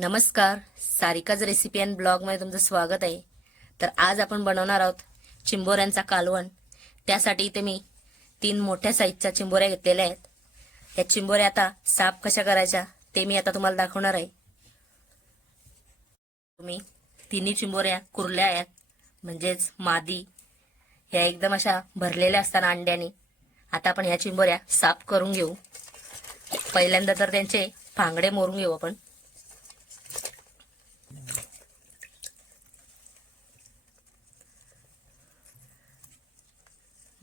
नमस्कार Sarika's recipe and ब्लॉगमध्ये तुमचं स्वागत आहे. तर आज आपण बनवणार आहोत चिंबोऱ्यांचा कालवण. त्यासाठी इथे मी तीन मोठ्या साईजच्या चिंबोऱ्या घेतलेल्या आहेत. या चिंबोऱ्या आता साफ कशा करायच्या ते मी आता तुम्हाला दाखवणार आहे. तुम्ही तिन्ही चिंबोऱ्या कुरल्या आहेत. म्हणजेच मादी ह्या एकदम अशा भरलेल्या असताना अंड्याने. आता आपण ह्या चिंबोऱ्या साफ करून घेऊ. पहिल्यांदा तर त्यांचे फांगडे मोरून घेऊ आपण.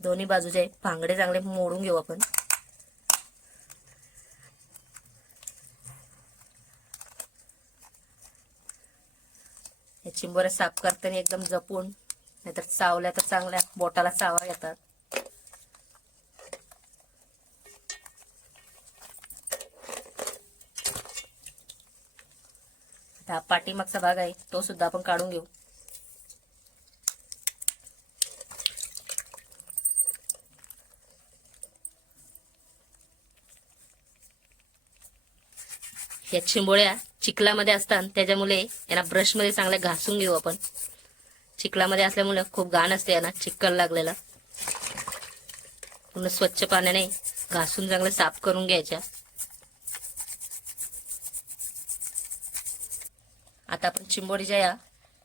दोन्ही बाजूचे फांगडे चांगले मोडून घेऊ आपण. हे चिंबोऱ्या साफ करताना एकदम जपून नाहीतर चावल्या तर चांगल्या बोटाला चावा येतात. हा पाठीमागचा भाग आहे तो सुद्धा आपण काढून घेऊ. या चिंबोळ्या चिखलामध्ये असतात. त्याच्यामुळे यांना ब्रशमध्ये चांगल्या घासून घेऊ आपण. चिखलामध्ये असल्यामुळे खूप घाण असते यांना चिखल लागलेला. पूर्ण स्वच्छ पाण्याने घासून चांगलं साफ करून घ्यायच्या. आता आपण चिंबोडीच्या या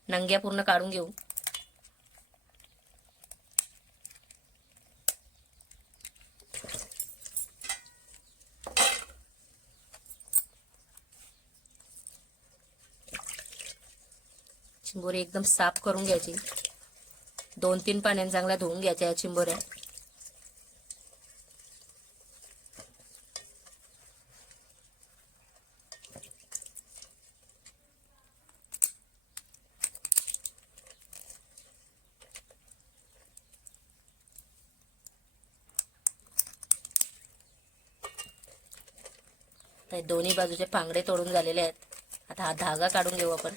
नंग्या पूर्ण काढून घेऊ. चिंबोरी एकदम साफ करून घ्यायची. दोन तीन पाण्याने चांगल्या धुवून घ्यायच्या या चिंबोऱ्या. दोन्ही बाजूचे पांगडे तोडून झालेले आहेत. आता हा धागा काढून घेऊ आपण.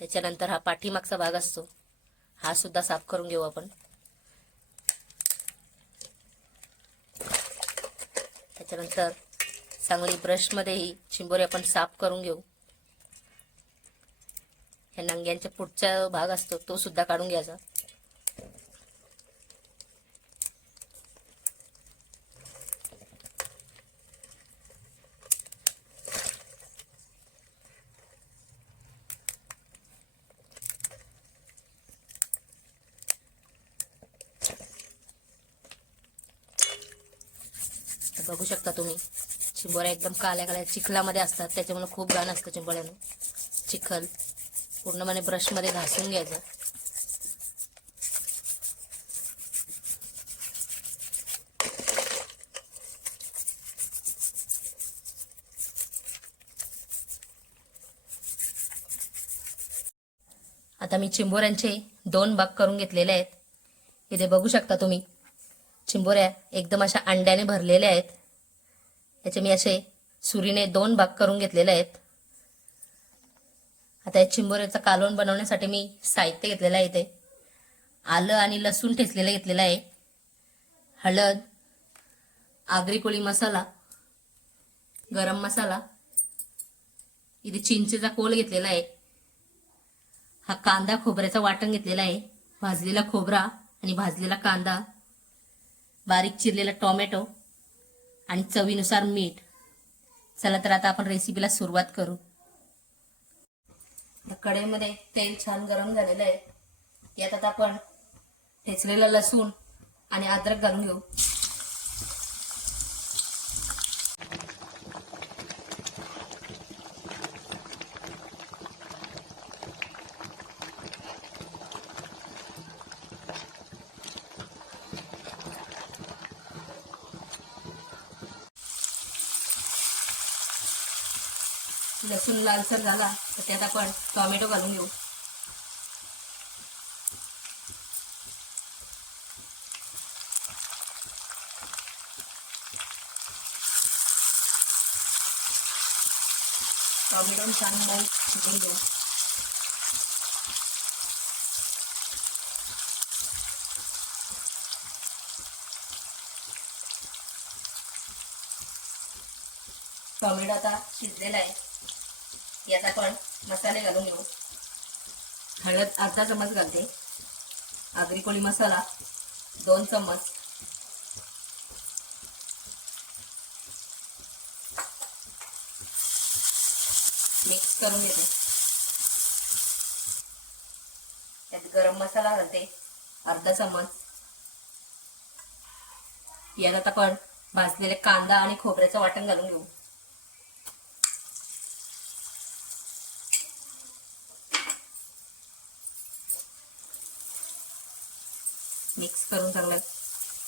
त्याच्यानंतर हा पाठीमागचा भाग असतो. हा सुद्धा साफ करून घेऊ आपण. त्याच्यानंतर चांगली ब्रशमध्येही चिंबोरी आपण साफ करून घेऊ. ह्या नंग्यांच्या पुढचा भाग असतो तो सुद्धा काढून घ्यायचा. बघू शकता तुम्ही. चिंबोऱ्या एकदम काळ्या काळ्या चिखलामध्ये असतात. त्याच्यामुळे खूप घाण असतं चिंबोऱ्यानं. चिखल. पूर्णपणे ब्रशमध्ये घासून घ्यायचं. आता मी चिंबोऱ्यांचे दोन भाग करून घेतलेले आहेत. इथे बघू शकता तुम्ही. चिंबोऱ्या एकदम अशा अंड्याने भरलेल्या आहेत. याचे मी असे सुरीने दोन भाग करून घेतलेले आहेत. आता या चिंबोऱ्याचा कालवण बनवण्यासाठी मी साहित्य घेतलेलं आहे इथे. आलं आणि लसूण ठेचलेलं घेतलेलं आहे. हळद आगरी कोळी मसाला गरम मसाला इथे चिंचेचा कोल घेतलेला आहे. हा कांदा खोबऱ्याचा वाटण घेतलेला आहे. भाजलेला खोबरा आणि भाजलेला कांदा. बारीक चिरलेला टोमॅटो आणि चवीनुसार मीठ. चला तर आता आपण रेसिपीला सुरुवात करू. कढईमध्ये तेल छान गरम झालेलं आहे. यात आता आपण ठेचलेला लसूण आणि अद्रक घालून घेऊ. लसूण लालसर झाला तर त्यात आपण टॉमॅटो घालून घेऊ. टॉमॅटो छान मऊ शिकून घेऊ. टॉमॅटो आता शिजलेला आहे. यात आपण मसाले घालून घेऊ. हळद अर्धा चमच घालते. आगरी कोळी मसाला दोन चम्मच. मिक्स करून घेते. त्यात गरम मसाला घालते. अर्धा चम्मच. यात आता आपण भाजलेले कांदा आणि खोबऱ्याचं वाटण घालून घेऊ. मिक्स करून चांगलं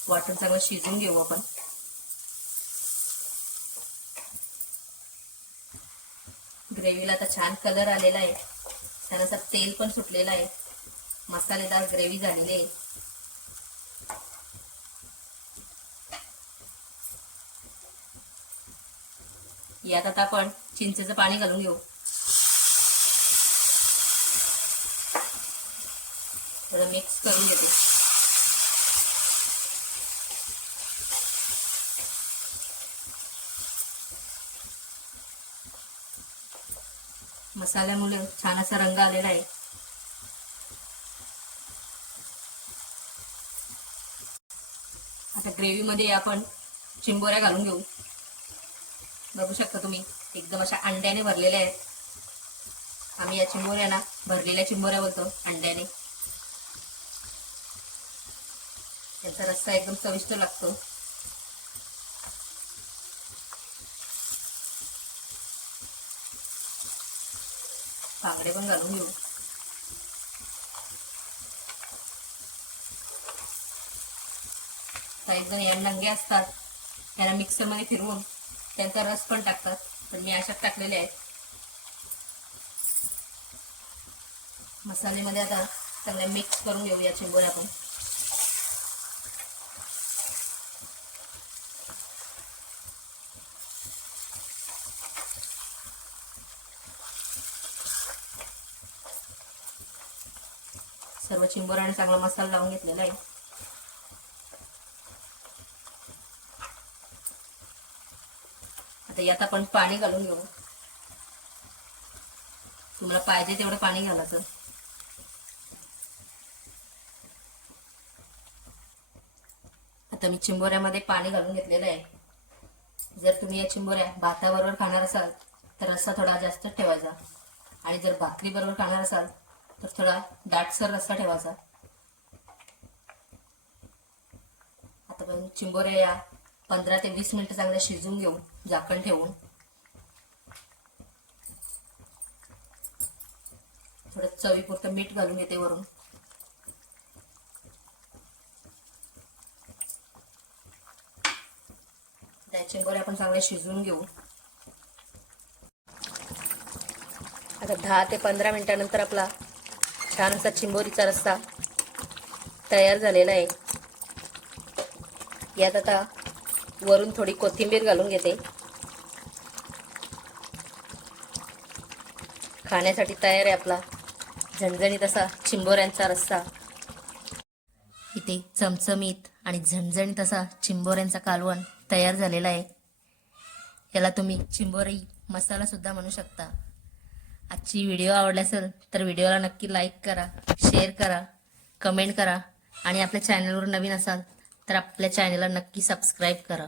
वाटण चांगलं शिजून घेऊ आपण. ग्रेव्हीला आता छान कलर आलेला आहे. छान असा तेल पण सुटलेला आहे. मसालेदार ग्रेव्ही झालेली आहे. यात आता आपण चिंचेचं पाणी घालून घेऊ. थोडं मिक्स करून घेते मसाल्यामुळे छान असा रंग आलेला आहे. आता ग्रेव्ही मध्ये आपण चिंबोऱ्या घालून घेऊ. बघू शकता तुम्ही एकदम अशा अंड्याने भरलेल्या आहेत. आम्ही या चिंबोऱ्याला भरलेल्या चिंबोऱ्या बोलतो अंड्याने. त्याचा रस्सा एकदम चविष्ट लागतो. बांगडे पण घालून घेऊ. काही जण या नंगे असतात त्याला मिक्सरमध्ये फिरवून त्यांचा रस पण टाकतात पण मी अशात टाकलेले आहेत. मसालेमध्ये आता चांगले मिक्स करून घेऊ या चिंबोऱ्या आपण सर्व चिंबोऱ्याने चांगला मसाला लावून घेतलेला आहे. आता यात आपण पाणी घालून घेऊ. तुम्हाला पाहिजे तेवढं पाणी घालायचं. आता मी चिंबोऱ्यामध्ये पाणी घालून घेतलेलं आहे. जर तुम्ही या चिंबोऱ्या भाताबरोबर खाणार असाल तर रस्सा थोडा जास्त ठेवायचा. आणि जर भाकरी बरोबर खाणार असाल तर थोडा दाटसर रस्सा ठेवायचा आता पण चिंबोऱ्या या. पंधरा ते वीस मिनिटं चांगल्या शिजून घेऊ झाकण ठेवून. थोडं चवीपुरतं मीठ घालून घेते वरून. त्या चिंबोऱ्या आपण चांगल्या शिजवून घेऊ. आता दहा ते पंधरा मिनिटानंतर आपला छान असा चिंबोरीचा रस्सा तयार झालेला आहे. यात आता वरून थोडी कोथिंबीर घालून घेते. खाण्यासाठी तयार आहे आपला झणझणीत असा चिंबोऱ्यांचा रस्सा. इथे चमचमीत आणि झणझणीत असा चिंबोऱ्यांचा कालवण तयार झालेला आहे. याला तुम्ही चिंबोरी मसाला सुद्धा म्हणू शकता. आजची व्हिडिओ आवडला असेल तर व्हिडिओला नक्की लाईक करा शेअर करा कमेंट करा आणि आपल्या चॅनलवर नवीन असाल तर आपल्या चॅनलला नक्की सबस्क्राईब करा.